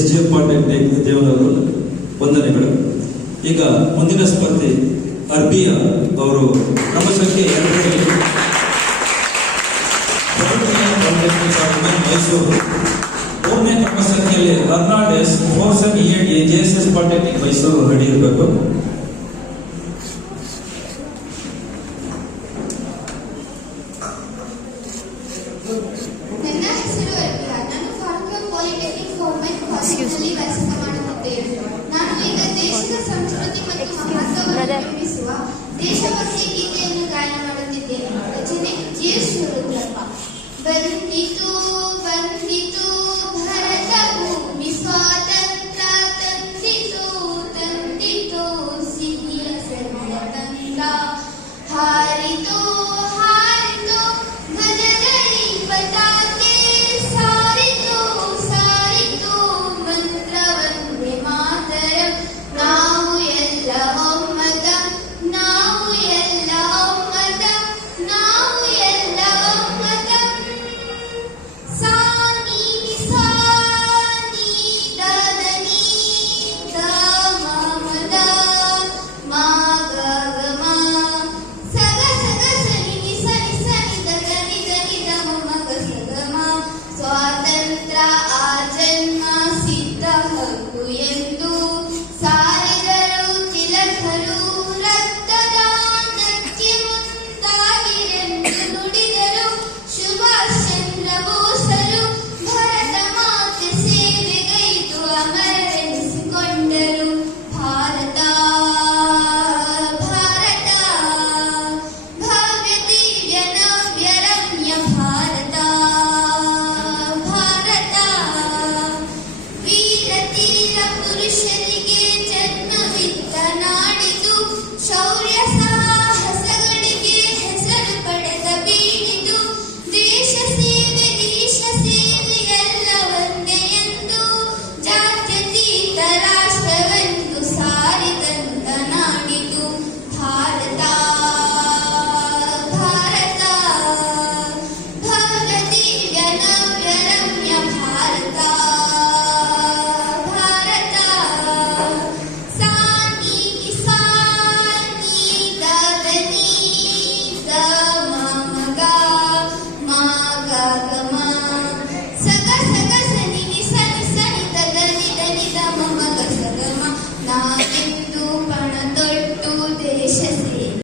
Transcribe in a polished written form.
SGF polytechnic ದೇವನವರು ವಂದನೆಗಳು. ಈಗ ಮುಂದಿನ ಸ್ಪರ್ಧಿ ಅರ್ಬಿಯಾ ಅವರು ಕ್ರಮ ಸಂಖ್ಯೆ 2ರಲ್ಲಿ ಮೈಸೂರು, 3ನೇ ಕ್ರಮ ಸಂಖ್ಯೆಯಲ್ಲಿ Arnold S Forson EAD JSS polytechnic Mysuru ready ಇರಬೇಕು. ದೇಶಭಕ್ತಿ ಗೀತೆಯನ್ನು ಗಾಯನ ಮಾಡುತ್ತಿದ್ದೇನೆ. ರಚನೆ ಜಿ.ಎಸ್. ಶಿವರುದ್ರಪ್ಪ.